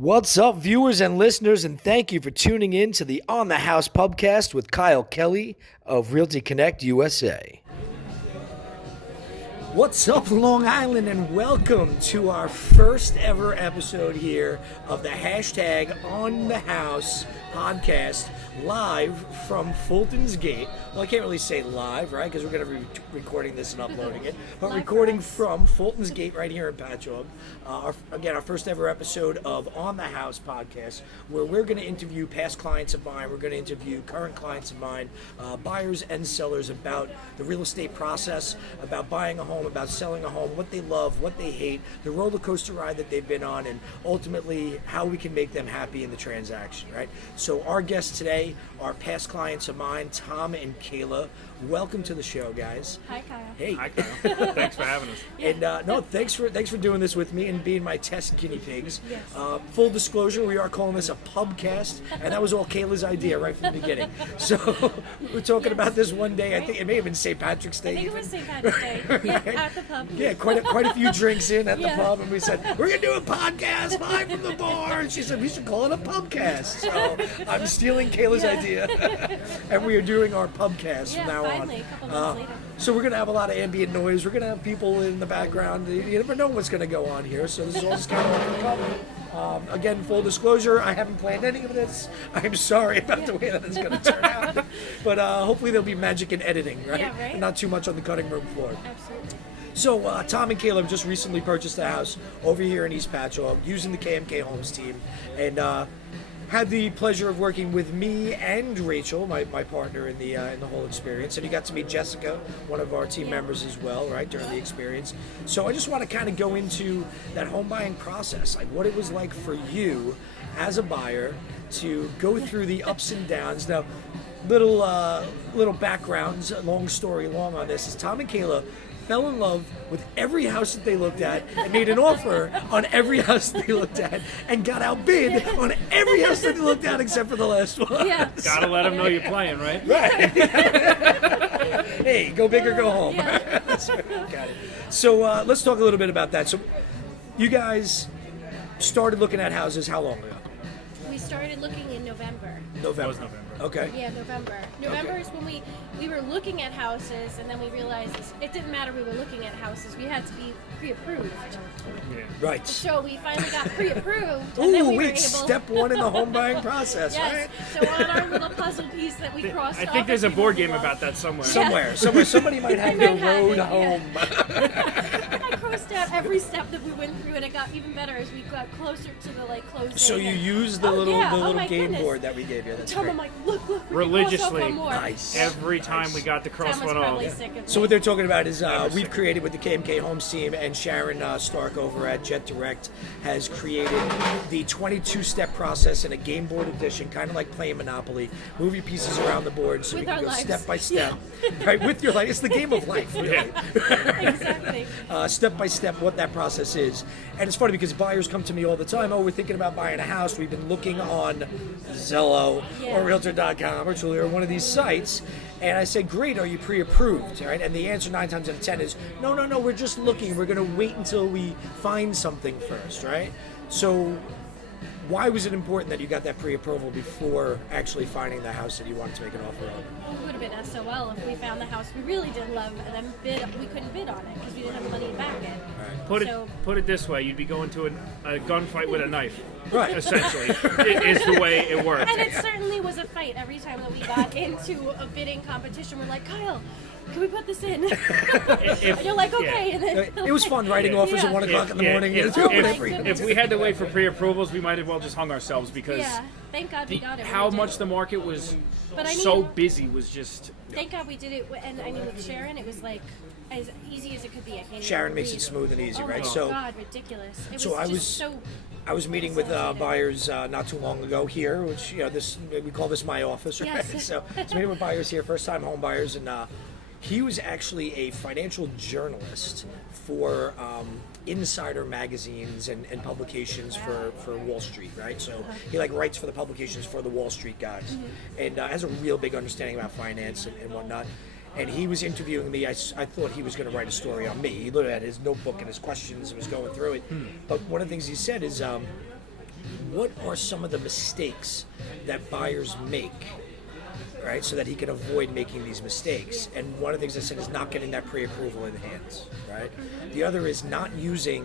What's up, viewers and listeners, and thank you for tuning in to the On the House Pubcast with Kyle Kelly of Realty Connect USA. What's up, Long Island, and welcome to our first ever episode here of the hashtag On the House podcast, live from Fulton's Gate. Well, I can't really say live, right, because we're going to be recording this and uploading it, but recording from Fulton's Gate right here in Patchogue. Our first ever episode of On the House podcast, where we're going to interview past clients of mine, we're going to interview current clients of mine, buyers and sellers about the real estate process, about buying a home, about selling a home, what they love, what they hate, the roller coaster ride that they've been on, and ultimately how we can make them happy in the transaction, right? So our guests today are past clients of mine, Tom and Kayla. Welcome to the show, guys. Hi, Kyle. Hey. Hi, Kyle. Thanks for having us. And no, thanks for doing this with me and being my test guinea pigs. Yes. Full disclosure, we are calling this a pubcast, and that was all Kayla's idea right from the beginning. So we were talking about this one day. I think it may have been St. Patrick's Day. I think it was St. Patrick's Day. Yeah, at the pub. Yeah, quite a few drinks in at the Yeah. pub, and we said, we're going to do a podcast live from the bar. And she said, we should call it a pubcast. So I'm stealing Kayla's idea, and we are doing our pubcast from now finally, on. a couple months later. So we're going to have a lot of ambient noise. We're going to have people in the background. You never know what's going to go on here, so this is all just kind of off the cuff. Again, full disclosure, I haven't planned any of this. I'm sorry about the way that it's going to turn out. But hopefully there'll be magic in editing, right? Yeah, right. And not too much on the cutting room floor. Absolutely. So Tom and Caleb just recently purchased a house over here in East Patchogue using the KMK Homes team, and had the pleasure of working with me and Rachel, my partner in the whole experience, and you got to meet Jessica, one of our team members as well, right, during the experience. So I just want to kind of go into that home buying process, like what it was like for you as a buyer to go through the ups and downs. Now, little backgrounds, long story long on this is Tom and Kayla fell in love with every house that they looked at and made an offer on every house they looked at and got outbid on every house that they looked at except for the last one. Yeah. Gotta let them know you're playing, right? Right. Hey, go big or go home. Yeah. Got it. So let's talk a little bit about that. So you guys started looking at houses how long ago? We started looking in November. November. That was November. Okay. Yeah, November. November is when we were looking at houses, and then we realized it didn't matter we were looking at houses. We had to be pre-approved. Yeah. Right. So we finally got pre-approved, and then we were able. Step one in the home buying process, Yes. right? So on our little puzzle piece that we crossed I off. think there's a as we board went game along. about that somewhere. Somewhere. Somebody might have They their might have road it, yeah. home. I crossed out every step that we went through, and it got even better as we got closer to the closing. So you and- used the Oh, little yeah. the Oh, little my game goodness. board that we gave you. That's Tom, great. I'm like, look, we Religiously. crossed off one more. Nice. Every time we got the cross Tom was one off. probably sick of So me. what they're talking about is Never we've sick. created with the KMK Homes team, and Sharon Stark over at Jet Direct has created the 22-step process in a game board edition, kind of like playing Monopoly. Move your pieces around the board so With we can our go lives. step by step, right? With your life, it's the game of life, really. Exactly. Step by step what that process is. And it's funny because buyers come to me all the time, oh, we're thinking about buying a house. We've been looking on Zillow Yeah. or Realtor.com or Trulia or one of these sites. And I say, great, are you pre-approved? Right? And the answer 9 times out of 10 is, no, we're just looking. We're going to wait until we find something first, right? So why was it important that you got that pre-approval before actually finding the house that you wanted to make an offer on? It would have been SOL if we found the house we really did love and then we couldn't bid on it because we didn't have the money to back it. So- Put it this way: you'd be going to a gunfight with a knife. Right. Essentially, is the way it works. And it certainly was a fight every time that we got into a bidding competition. We're like, Kyle, can we put this in? And you're like, okay. And then It was fun writing offers at 1 o'clock in the morning. If, Oh my if- goodness. if we had to wait for pre-approvals, we might as well just hung ourselves because Yeah, thank God we got it. when how we much did. the market was But I so mean- busy was just. Thank God we did it, and I mean with Sharon, it was like as easy as it could be. I can't even Sharon makes it believe smooth and easy, Oh right? my So- God, ridiculous! It So was I just was- so. I was meeting with buyers not too long ago here, which this we call this my office, right? Yes. So I was meeting with buyers here, first-time home buyers, and he was actually a financial journalist for insider magazines and publications for Wall Street, right? So he writes for the publications for the Wall Street guys, and has a real big understanding about finance and whatnot. And he was interviewing me. I thought he was going to write a story on me. He looked at his notebook and his questions and was going through it. But one of the things he said is, what are some of the mistakes that buyers make, right, so that he can avoid making these mistakes. And one of the things I said is not getting that pre-approval in hands, right? The other is not using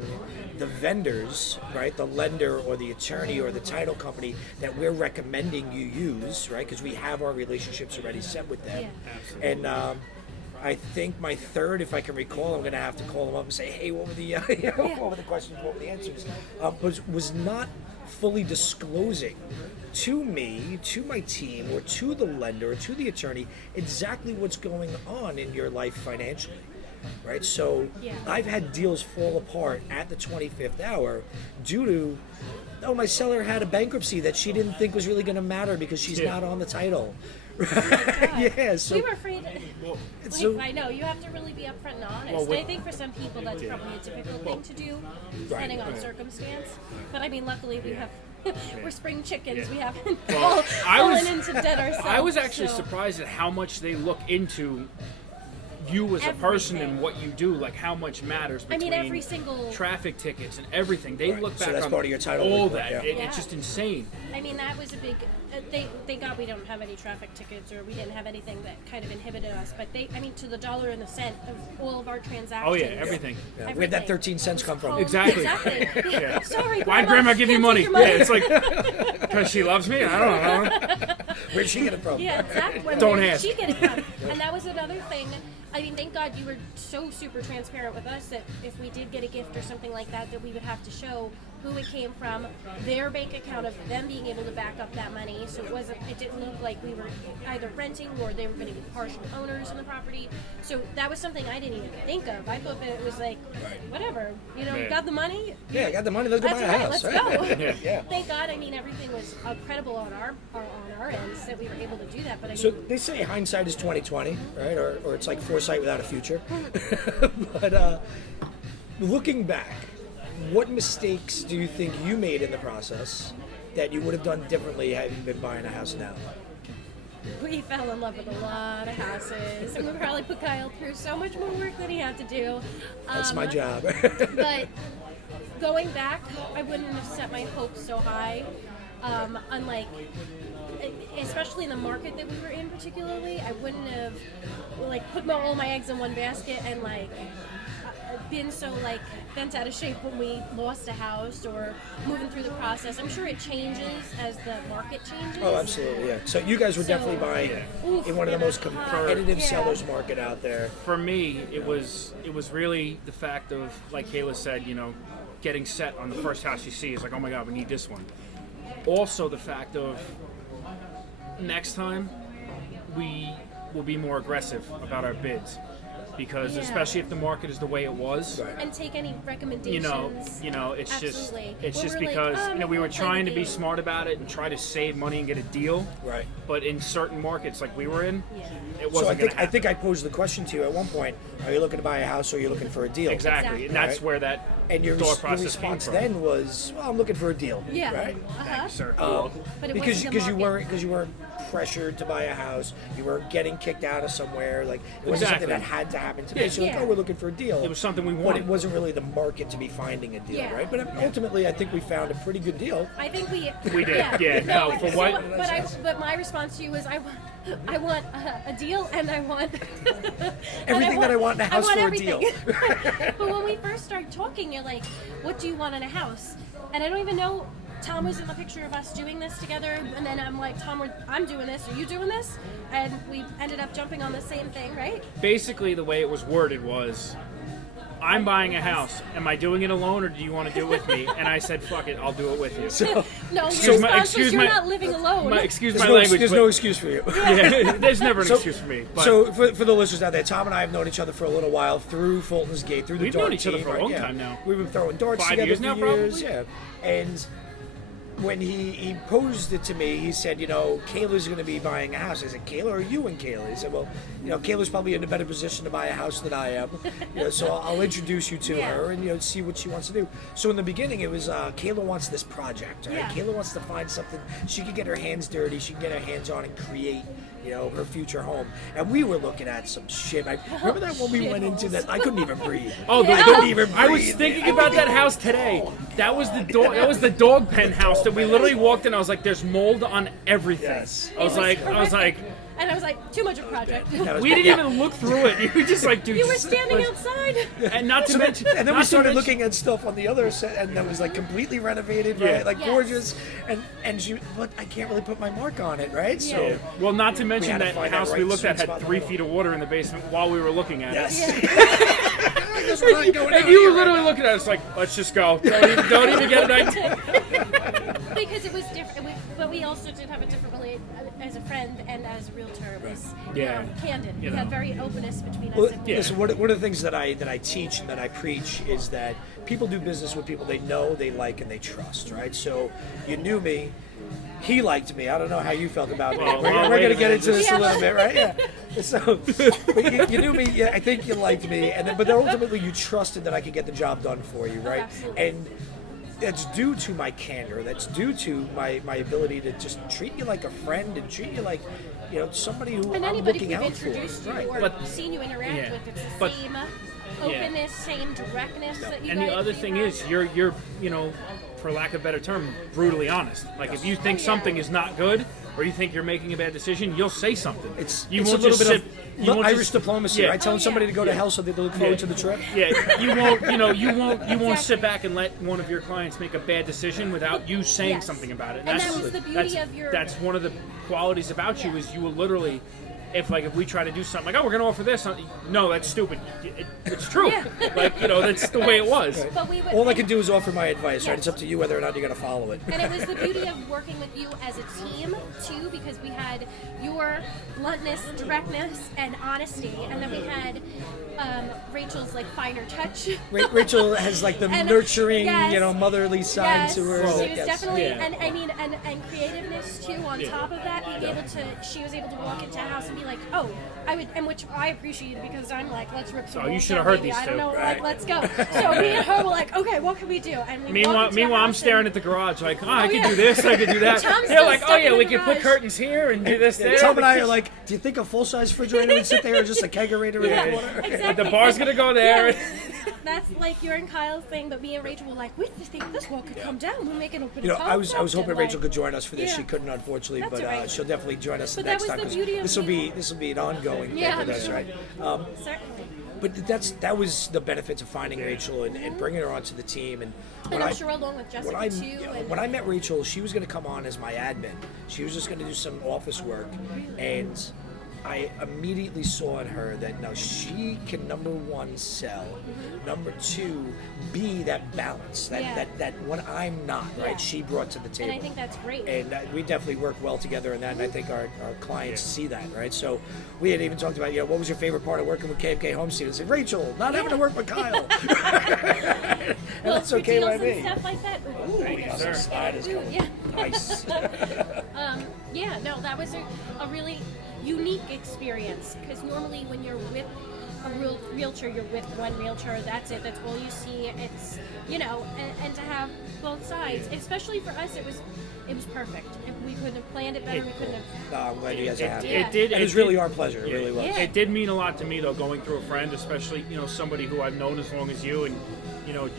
the vendors, right, the lender or the attorney or the title company that we're recommending you use, right, because we have our relationships already set with them. Yeah. And I think my third, if I can recall, I'm going to have to call them up and say, hey, what were the what were the questions, what were the answers? Was not fully disclosing to me, to my team, or to the lender, or to the attorney, exactly what's going on in your life financially, right? So I've had deals fall apart at the 25th hour due to, my seller had a bankruptcy that she didn't think was really going to matter because she's not on the title. Yeah, so we were afraid. I know you have to really be upfront and honest. I think for some people that's probably a difficult thing to do, depending on circumstance. But I mean, luckily we have. We're spring chickens. We haven't fallen into debt ourselves. I was actually surprised at how much they look into you as a person and what you do, like how much matters between every single traffic tickets and everything. They look back that's on part of your title all report, that. It's just insane. I mean, that was a big. Thank God we don't have any traffic tickets, or we didn't have anything that kind of inhibited us. But to the dollar and the cent of all of our transactions. Oh yeah, everything. Yeah. Where'd that 13 cents come from? Exactly. Yeah. Sorry, why'd Grandma give you money? Yeah, it's like because she loves me. I don't know. Where'd she get it from? Yeah, exactly. Don't Where ask. did she get it from? And that was another thing. I mean, thank God you were so super transparent with us that if we did get a gift or something like that, that we would have to show who it came from, their bank account of them being able to back up that money. So it didn't look like we were either renting or they were going to be partial owners in the property. So that was something I didn't even think of. I thought that it was like, whatever, you got the money? Yeah, I got the money, let's go buy a house. Let's go. Yeah. Thank God, everything was credible on our ends that we were able to do that. But so they say hindsight is 20/20, right? Or it's like foresight without a future. But looking back, what mistakes do you think you made in the process that you would have done differently had you been buying a house now? We fell in love with a lot of houses, and we probably put Kyle through so much more work than he had to do. That's my job. But going back, I wouldn't have set my hopes so high. Unlike, especially in the market that we were in particularly, I wouldn't have put all my eggs in one basket and been so bent out of shape when we lost a house or moving through the process. I'm sure it changes as the market changes. Oh, absolutely, yeah. So you guys were definitely buying in one of the most competitive sellers market out there. For me, it was really the fact of, like Kayla said, getting set on the first house you see is like, oh my God, we need this one. Also the fact of next time we will be more aggressive about our bids. Because especially if the market is the way it was, and take any recommendations. It's Absolutely. just because we were trying to be smart about it and try to save money and get a deal. Right. But in certain markets like we were in, it So wasn't. I think I posed the question to you at one point: are you looking to buy a house or are you looking for a deal? Exactly. And that's where that thought process response came from. then was, well, I'm looking for a deal. Yeah. Right. Thank you, sir. But it because wasn't you weren't pressured to buy a house, you weren't getting kicked out of somewhere. It wasn't something that had to happen today. So we're looking for a deal. It was something we wanted. But it wasn't really the market to be finding a deal, right? But ultimately, I think we found a pretty good deal. I think we did. But my response to you was, I want a deal, and I want everything that I want in a house for a deal. But when we first started talking, you're like, what do you want in a house? And I don't even know. Tom was in the picture of us doing this together, and then I'm like, Tom, I'm doing this, are you doing this? And we ended up jumping on the same thing, right? Basically, the way it was worded was, I'm buying a house. Am I doing it alone, or do you want to do it with me? And I said, fuck it, I'll do it with you. No, your response was, you're not living alone. Excuse my language. There's no excuse for you. Yeah, there's never an excuse for me. But so for the listeners out there, Tom and I have known each other for a little while through Fulton's Gate, through the we've dart known each other team, for a long time now. We've been throwing darts 5 together years for now, years. probably? Yeah. And when he posed it to me, he said, Kayla's going to be buying a house. I said, Kayla, or you and Kayla? He said, well, Kayla's probably in a better position to buy a house than I am. So I'll introduce you to her and, see what she wants to do. So in the beginning, it was Kayla wants this project, right? Kayla wants to find something she can get her hands dirty, she can get her hands on and create, her future home, and we were looking at some shit. Remember that when we went into that? I couldn't even breathe. Oh, I couldn't even breathe. I was thinking about that house today. That was the dog. That was the dog pen house that we literally walked in. I was like, "There's mold on everything." Yes. I was like, and I was like, too much of a project. we didn't even look through it. You were just like, dude. You were standing outside. And not to mention, and then we started looking at stuff on the other set, and that was like completely renovated, right? Like gorgeous, and she, but I can't really put my mark on it, right? Yeah. So, well, not to mention had to that find house that we right looked at sweet had spot 3 in the feet of water in the basement while we were looking at it. There's a line going And out you here were literally right looking at us like, let's just go. Don't even get an idea. Because it was different, but we also did have a different relationship as a friend and as a realtor. It was candid. We had very openness between us. Well, And listen, one of the things that I teach and that I preach is that people do business with people they know, they like, and they trust, right? So you knew me. He liked me. I don't know how you felt about me. Well, We're going to get into this Yeah. a little bit, right? Yeah. So but you knew me. Yeah, I think you liked me, and then, but then ultimately you trusted that I could get the job done for you, right? absolutely. And that's due to my candor. That's due to my ability to just treat you like a friend and treat you like somebody who And I'm anybody looking we've out for. introduced you Right. or But- seen you interact Yeah. with, it's the But- same openness, same directness that you And guys the other do thing have. is, you're for lack of a better term, brutally honest. Like if you think something is not good, or you think you're making a bad decision, you'll say something. It's You a won't little just bit sit. of You won't Irish just, diplomacy, yeah. right? Telling somebody to go to hell so they look forward to the trip. Yeah, you won't sit back and let one of your clients make a bad decision without you saying Yes. something about it. And that was the beauty of your- That's one of the qualities about you is you will literally. If we try to do something like, oh, we're going to offer this, no, that's stupid. It's true. Yeah. That's the way it was. But we would, All I can do is offer my advice, right? Yes. It's up to you whether or not you're going to follow it. And it was the beauty of working with you as a team, too, because we had your bluntness, directness, and honesty, and then we had Rachel's, finer touch. Rachel has like the And- nurturing, yes. Motherly side Yes, to her. she was Yes. definitely, Yeah. and I mean, and creativeness, too, on top of that, she was able to walk into a house and be like, oh, I would, and which I appreciated because I'm like, let's rip some Oh, you walls should have down, heard baby. these I don't two. know, Right. let's go. So me and her were like, okay, what can we do? And we Meanwhile, I'm staring at the garage like, I could yeah. do this, I could do that. Tom's They're still like, oh stuck yeah, in we the could put garage. curtains here and do this there. Tom and I are like, do you think a full-size refrigerator would sit there or just a kegerator in the corner? Exactly. The bar's gonna go there. Yeah. That's like your and Kyle's thing, but me and Rachel were like, we think this wall could come down. We'll make it open. I was hoping concept, Rachel like- could join us for this. Yeah. She couldn't, unfortunately, That's but all right. she'll definitely join us But next that was time. the 'Cause beauty of this will you. be an ongoing thing Yeah, with I'm us, sure. right? Certainly. But that was the benefits of finding Rachel and bringing her onto the team. And And I'm sure along with Jessica too. when I met Rachel, she was going to come on as my admin. She was just going to do some office work, and I immediately saw in her that no, she can number one sell, number two be that balance that when I'm not right, Yeah. she brought to the table. And I think that's great. And we definitely work well together in that, and I think our clients see that, right? So we had even talked about, what was your favorite part of working with KMK Homestead? And said, Rachel, not having to work with Kyle. And well, that's for okay deals by me. and stuff like that. Ooh, Thank you, sir. Slide is coming. Yeah. Nice. Yeah, no, that was a really unique experience because normally when you're with a realtor, you're with one realtor, that's it, that's all you see. It's, and to have both sides, especially for us, it was perfect. We couldn't have planned it better, we couldn't have. No, I'm glad you guys are happy. Yeah. It did. It was really our pleasure. It really was. Yeah. It did mean a lot to me though, going through a friend, especially somebody who I've known as long as you, and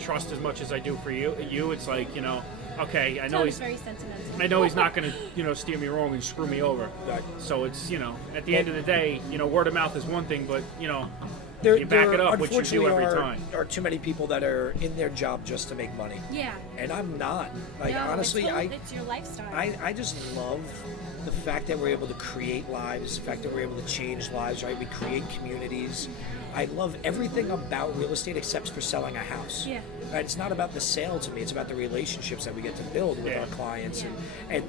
trust as much as I do for you. It's like okay, I know Tom's he's very sentimental. I know he's not going to steer me wrong and screw me over. Right. So it's at the end of the day, word of mouth is one thing, but There, you back it up, which you do unfortunately, every time. are too many people that are in their job just to make money. Yeah. And I'm not. Like, No, honestly, it's your lifestyle. I just love the fact that we're able to create lives, the fact that we're able to change lives, right? We create communities. I love everything about real estate except for selling a house. Yeah. Right? It's not about the sale to me. It's about the relationships that we get to build with Yeah. our clients. Yeah.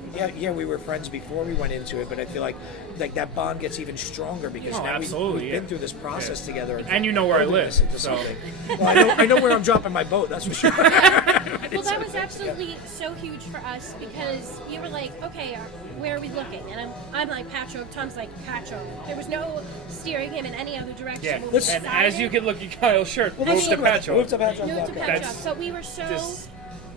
And we were friends before we went into it, but I feel like that bond gets even stronger because Oh, now absolutely, we've yeah. been through this process Yeah. together. And you know where I building live, this into so. something. Well, I know where I'm dropping my boat, that's for sure. Well, that was absolutely so huge for us because you were like, okay, where are we looking? And I'm like, Patcho. Tom's like, Patcho. There was no steering him in any other direction. Yeah. When we And as you decided, can look at Kyle's shirt, move to Move Patcho. to Patcho. moved to Patcho. That's So we were so.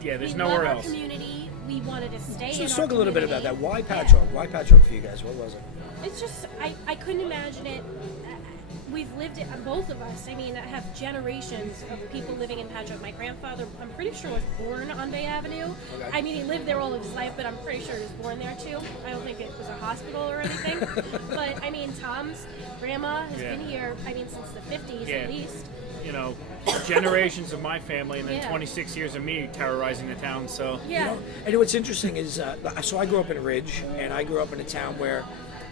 Yeah, there's we nowhere love else. Our community. we wanted to stay. So let's in our talk a little bit about community. that. Why Yeah. Patchogue? Why Patchogue for you guys? What was it? It's just I couldn't imagine it. We've lived it, both of us. I mean, I have generations of people living in Patchogue. My grandfather, I'm pretty sure, was born on Bay Avenue. Okay. I mean, he lived there all of his life, but I'm pretty sure he was born there too. I don't think it was a hospital or anything. But I mean, Tom's grandma has been here, I mean, since the 50s Yeah. at least. You know, generations of my family, and then Yeah. 26 years of me terrorizing the town. So Yeah. And what's interesting is, so I grew up in Ridge, and I grew up in a town where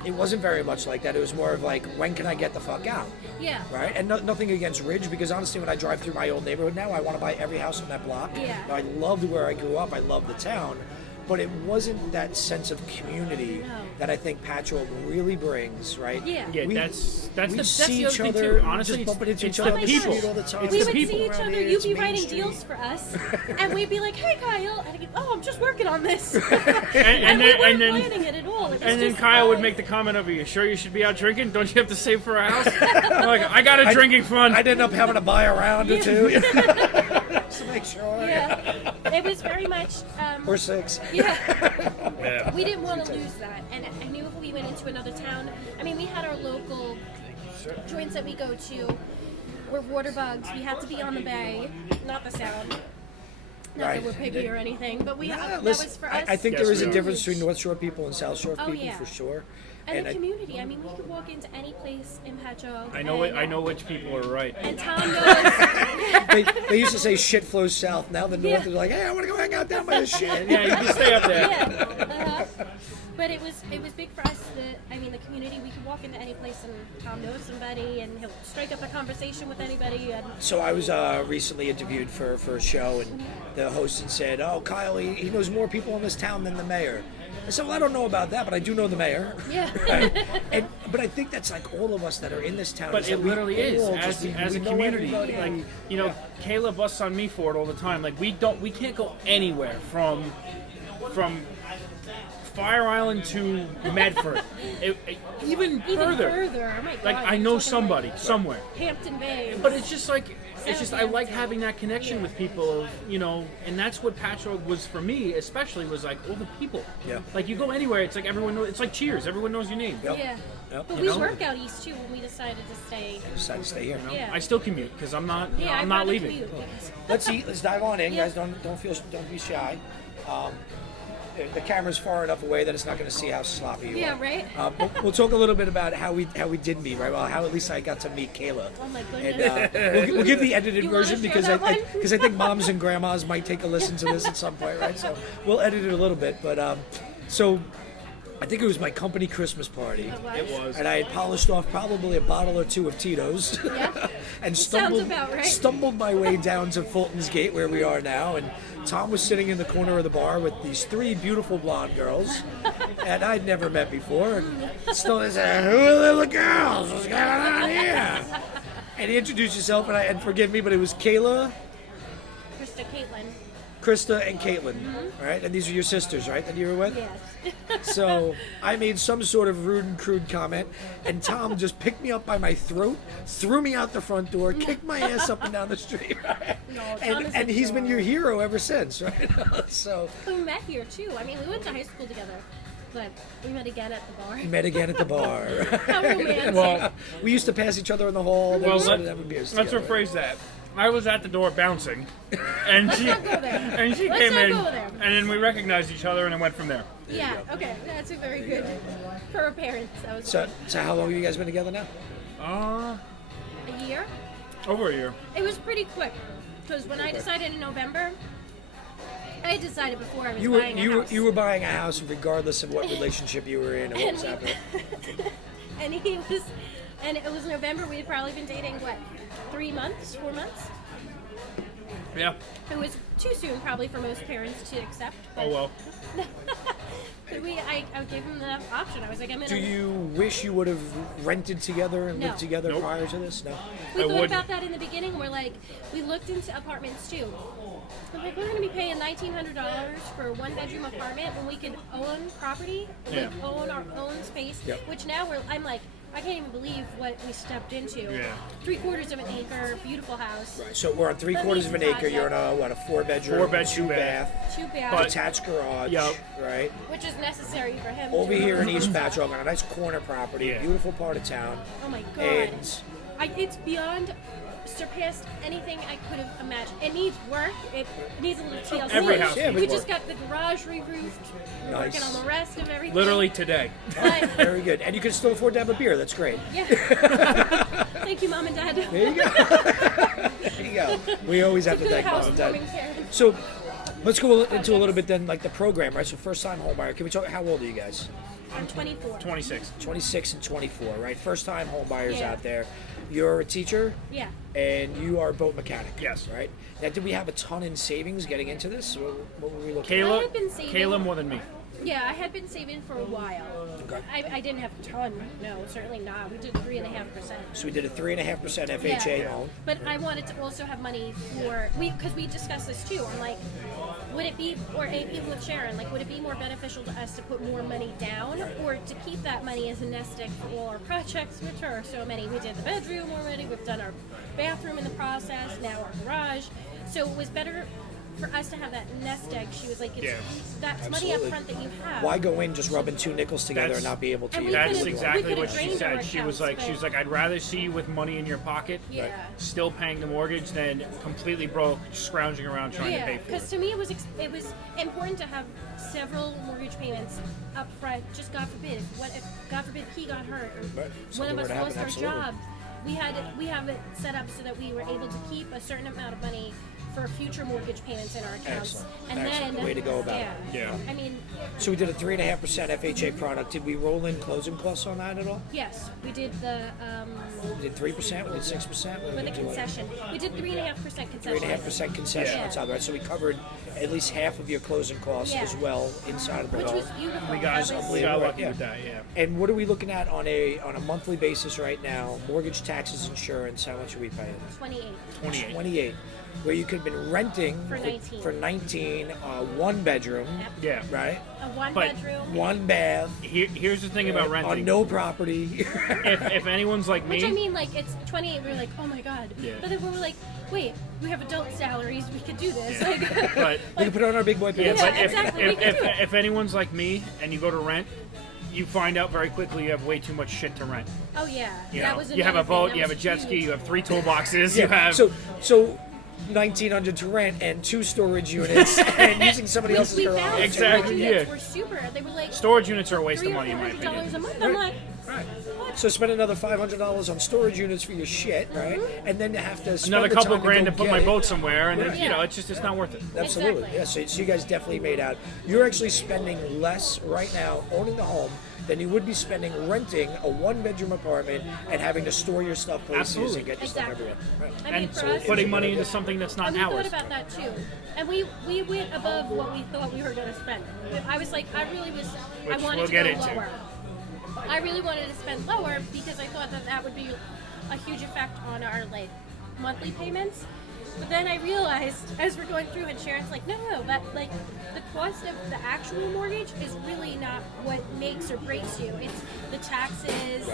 it wasn't very much like that. It was more of like, when can I get the fuck out? Yeah. Right? And nothing against Ridge, because honestly, when I drive through my old neighborhood now, I want to buy every house on that block. Yeah. I loved where I grew up. I loved the town. But it wasn't that sense of community No. that I think Patchogue really brings, right? Yeah. yeah, We- that's we the see other each thing other, too. Honestly, just bumping into it's each other the on the people. street all the time. It's We the would people see each around other, here. you'd It's be Main writing Street. deals for us, and we'd be like, hey Kyle, and I'd go, oh, I'm just working on this. and And we then weren't and then planning it at all. It was and then just Kyle would fun. make the comment of, "Are you sure you should be out drinking? Don't you have to save for a house?" I'm like, I got a drinking fund. I'd end up having to buy a round or two. Just to make sure. Yeah, it was very much. Or 6. Yeah, Yeah. we didn't want to lose that, and I knew if we went into another town. I mean, we had our local joints that we go to. We're water bugs. We had to be on the bay, not the sound. Not Right. that we're piggy or anything, but we that Listen, was for us. I think Yes, there is a we are. difference between North Shore people and South Shore Oh, people yeah. for sure. and the I- community. I mean, we could walk into any place in Patchogue. I know I know which people are right. And Tom knows. they used to say shit flows south. Now the North Yeah. is like, hey, I want to go hang out down by the shit. Yeah, you can stay up there. Yeah. But it was big for us. I mean, the community. We could walk into any place and Tom knows somebody, and he'll strike up a conversation with anybody. And So I was recently interviewed for a show, and the host had said, oh, Kyle, he knows more people in this town than the mayor. I said, well, I don't know about that, but I do know the mayor. yeah. But I think that's like all of us that are in this town. But is it that we literally is all as, just- we as a know community. everybody. Like, you know, Kayla busts on me for it all the time. Like, we can't go anywhere from Fire Island to Medford. Even further. Oh my God. Like, I you're know talking somebody like somewhere. Hampton Bay. But it's just like, I like having that connection with people, of, you know, and that's what Patchogue was for me, especially, was like all the people. Yeah. Like, you go anywhere, it's like everyone knows, it's like Cheers, everyone knows your name. Yep. Yeah. Yep. But You we know? work out east too when we decided to stay. I decided to stay here. Yeah. I still commute because I'm not, Yeah, I'm I'd not rather leaving. commute because- Let's eat. Let's dive on in, Yeah. guys. Don't be shy. The camera's far enough away that it's not going to see how sloppy you are. Yeah, right? But we'll talk a little bit about how we did meet, right? Well, how at least I got to meet Kayla. Oh my And goodness. we'll give the edited You wanna version share because that one? because I think moms and grandmas might take a listen to this at some point, right? So we'll edit it a little bit. But so I think it was my company Christmas party. It was. And I had polished off probably a bottle or two of Tito's, Yeah. and Sounds about right. stumbled my way down to Fulton's Gate where we are now. And Tom was sitting in the corner of the bar with these 3 beautiful blonde girls, and I'd never met before. And still said, "Who are the little girls? What's going on here?" And he introduced himself, and forgive me, but it was Kayla, Caitlin. Krista, and Caitlin, right? And these are your sisters, right? That you were with. Yes. So I made some sort of rude and crude comment, and Tom just picked me up by my throat, threw me out the front door, kicked my ass up and down the street, right? No, Tom is and he's been your adorable. hero ever since, right? So We met here too. I mean, we went to high school together, but we met again at the bar. we met again at the bar. How romantic. Well, We used to pass each other in the hall. Well, having beers let's together. rephrase that. I was at the door bouncing, and she not go there. and she Let's came not in, go there. and then we recognized each other, and it went from there. Yeah, okay. That's a very good for a parent. That was So how long have you guys been together now? a year. Over a year. It was pretty quick because when I decided in November, I had decided before I was buying a house. You were buying a house regardless of what relationship you were in or what was happening. and it was November. We had probably been dating 4 months. Yeah. It was too soon probably for most parents to accept. But Oh well. But I gave him the option. I was like, I'm in. Do you wish you would have rented together and No. lived together Nope. prior to this? No. We I thought would. about that in the beginning. We looked into apartments too. I'm like, we're going to be paying $1,900 for a 1-bedroom apartment when we could own property, Yeah. own our own space. Yep. Which now I'm like, I can't even believe what we stepped into. Yeah. 3/4 of an acre, beautiful house. Right. So we're on 3/4 of an acre. You're in a 4-bedroom, 4-bed, 2-bath, 2 baths, attached garage. Yep. Right. which is necessary for him. Over to here in East Patchogue on a nice corner property, Yeah. beautiful part of town. Oh my god. And It's beyond surpassed anything I could have imagined. It needs work. It needs a little TLC. Every house Yeah, we needs just work. got the garage re-roofed. We're Nice. working on the rest of everything. Literally today. But, very good. And you can still afford to have a beer. That's great. yeah. Thank you, Mom and Dad. There you go. There you go. We always have to Good thank Mom and Dad. housewarming parents. So let's go into a little bit then, like the program, right? So first time home buyer. Can we talk? How old are you guys? I'm 24. 26. 26 and 24, right? First time home buyers Yeah. out there. You're a teacher Yeah. and you are a boat mechanic. Yes. Right. Now, did we have a ton in savings getting into this? What were we looking Kayla, I had been saving- Kayla more than me. Yeah, I had been saving for a while. Okay. I didn't have a ton. No, certainly not. We did 3.5%. So we did a 3.5% FHA Yeah. loan. But I wanted to also have money for because we discussed this too. I'm like, would it be, or even with Sharon, like, would it be more beneficial to us to put more money down, or to keep that money as a nest egg for all our projects, which are so many? We did the bedroom already. We've done our bathroom in the process. Now our garage. So it was better for us to have that nest egg. She was like, it's, Yeah. that's money up Absolutely. front that you have. Why go in just rubbing 2 nickels together That's- and not be able to? And we use That's could've- it? we exactly could've what she drained our said. She was accounts, like, but- I'd rather see you with money in your pocket, Yeah. still paying the mortgage, than completely broke, scrounging around trying to Yeah, pay for because it. to me it was important to have several mortgage payments up front. Just God forbid, what if God forbid he got hurt or Right. one Something of were us to lost happen, our absolutely. job. We have it set up so that we were able to keep a certain amount of money for future mortgage payments in our accounts. Excellent. And Excellent. then Way to go about it. Yeah. I mean, So we did a 3.5% FHA product. Did we roll in closing costs on that at all? yes, we did the We did 3%. We did 6%. What did with we a do? concession. We did 3.5% concession. 3.5% concession Yeah. on top of it. So we covered at least half of your closing costs Yeah. as well inside of the Which home. was beautiful. We got, That was- we unbelievable. got lucky Yeah. with that, yeah. And what are we looking at on a monthly basis right now? Mortgage, taxes, insurance. How much are we paying? 28. 28. 28. Where you could have been renting For 19. for 19, 1 bedroom, Yeah. right? A one But- bedroom. 1 bath Here's the thing about on renting. no property. If anyone's like me, Which I mean, like, it's 28. We were like, oh my god. Yeah. But then we were like, wait, we have adult salaries. We could do this. Yeah. Like, but we can put it on our big boy yeah, pants. but exactly, we can do it. if anyone's like me and you go to rent, you find out very quickly you have way too much shit to rent. oh yeah. You that know, was you have a another thing. boat, That you have a was jet ski, huge. you have 3 toolboxes, Yeah. you have So 1,900 to rent and 2 storage units and using somebody else's We garage. found Exactly, storage units yeah. were super. They were like storage units are a waste $300 of money in my or $400 opinion. a month. I'm like, Right. So spend another $500 on storage units for your shit, right? And then you have to spend Another the couple time grand to go put get my it. boat somewhere, and then, Yeah. you know, it's not worth it. Absolutely. Exactly. Yeah, so you guys definitely made out. You're actually spending less right now owning the home than you would be spending renting a 1-bedroom apartment and having to store your stuff places Absolutely. and get your stuff Exactly. everywhere. Right. I mean, And for us, putting money into something that's not and we ours. thought about that too. And we went above what we thought we were going to spend. I was like, I Which wanted we'll to get go into. lower. I really wanted to spend lower because I thought that would be a huge effect on our like monthly payments. But then I realized as we're going through, and Sharon's like, no, that like the cost of the actual mortgage is really not what makes or breaks you. It's the taxes,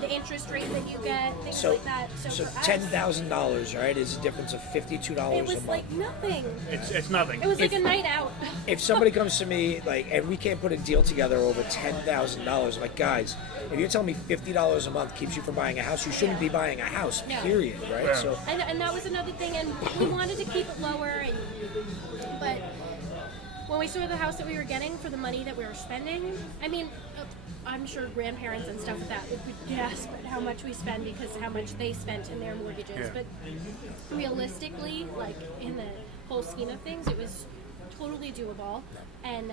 the interest rate that you get, things So, like that. So for us, $10,000, right, is a difference of $52 it a was month. like nothing. It's nothing. It was like If- a night out. If somebody comes to me like, and we can't put a deal together over $10,000, like, guys, if you're telling me $50 a month keeps you from buying a house, you shouldn't be buying a house. No. Period. Right. Yeah. So And that was another thing, and we wanted to keep it lower, but when we saw the house that we were getting for the money that we were spending, I mean, I'm sure grandparents and stuff like that would gasp at how much we spend because how much they spent in their mortgages. Yeah. But realistically, like in the whole scheme of things, it was totally doable, and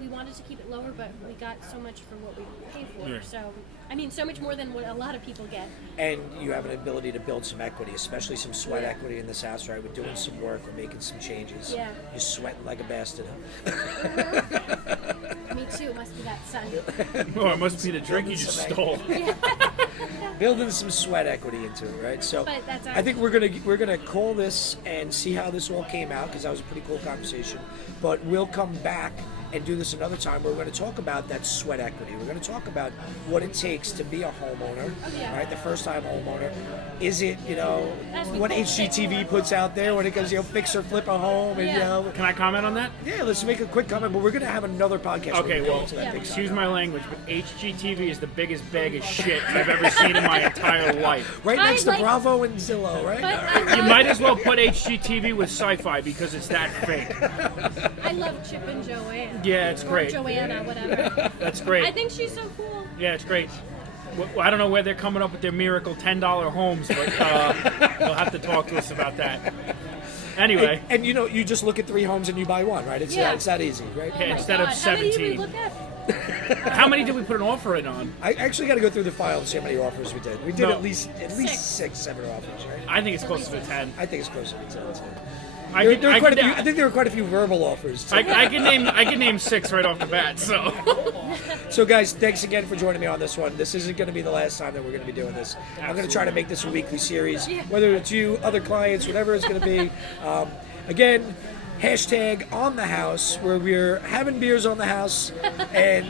we wanted to keep it lower, but we got so much for what we paid for. Yeah. So, I mean, so much more than what a lot of people get. and you have an ability to build some equity, especially some sweat equity in this house, right? We're doing some work, we're making some changes. Yeah. You're sweating like a bastard. Me too. It must be that sun. Oh, it must be the drink you just stole. Building some sweat equity into it, right? So But that's I think we're gonna call this and see how this all came out because that was a pretty cool conversation. But we'll come back and do this another time where we're going to talk about that sweat equity. We're going to talk about what it takes to be a homeowner, right? The first-time homeowner. Is it, what HGTV puts out there when it goes, fix or flip a home, and Can I comment on that? Yeah, let's make a quick comment, but we're going to have another podcast. Okay, well, excuse my language, but HGTV is the biggest bag of shit I've ever seen in my entire life. Right next to Bravo and Zillow, right? You might as well put HGTV with sci-fi because it's that fake. I love Chip and Joanne. Yeah, it's great. Or Joanna, whatever. That's great. I think she's so cool. Yeah, it's great. I don't know where they're coming up with their miracle $10 homes, but they'll have to talk to us about that. Anyway. And you just look at 3 homes and you buy one, right? It's that easy, right? Oh Yeah, instead of 17. How many did we look at? How many did we put an offer in on? I actually got to go through the file and see how many offers we did. We did No. at least 6, 7 offers, right? I think it's closer to 10. I think it's closer to 10. I I think there were quite a few verbal offers. Too. I can name 6 right off the bat. So guys, thanks again for joining me on this one. This isn't going to be the last time that we're going to be doing this. I'm going to try to make this a weekly series, whether it's you, other clients, whatever it's going to be. Again, hashtag on the house, where we're having beers on the house and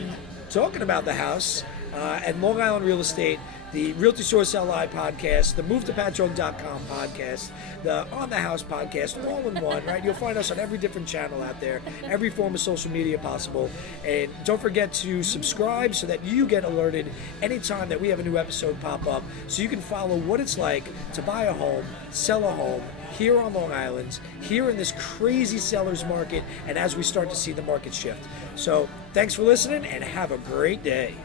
talking about the house and Long Island real estate. The Realty Source LI podcast, the MoveToPatron.com podcast, the On the House podcast, all in one, right? You'll find us on every different channel out there, every form of social media possible. And don't forget to subscribe so that you get alerted anytime that we have a new episode pop up, so you can follow what it's like to buy a home, sell a home, here on Long Island, here in this crazy seller's market, and as we start to see the market shift. So thanks for listening, and have a great day.